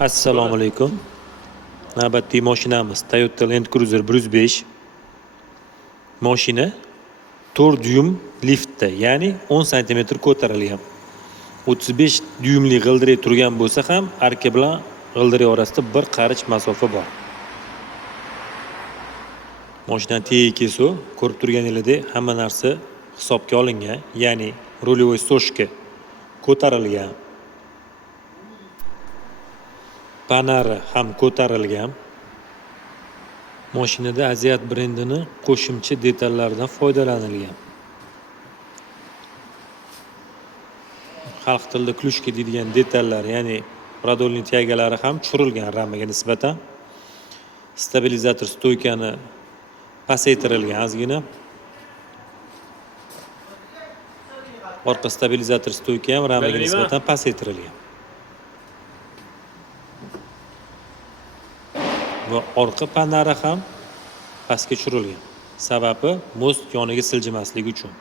Assalomu alaykum. Navbatdagi mashinamiz Toyota Land Cruiser 105. Mashina 4 dyum liftda, ya'ni 10 sm ko'tarilgan. 35 dyumli g'ildirak turgan bo'lsa ham, arka bilan g'ildirak orasida bir qarich masofa bor. Mashinaning tekisi ko'rib turganingizdek hamma narsa hisobga olingan, ya'ni rulevoy stoshka ko'tarilgan. Panari ham ko'tarilgan. Mashinada Aziyat brendini qo'shimcha detallaridan foydalanilgan. Xalq tilida klushka deydigan detallar, ya'ni pradolning tagalari ham tushirilgan ramaga nisbatan. Stabilizator stoykani pasaytirilgan ozgina. Orqa stabilizator stoyka ham ramaga nisbatan pasaytirilgan. Va orqa panari ham pastga tushirilgan. Sababi most yoniga siljimasligi uchun.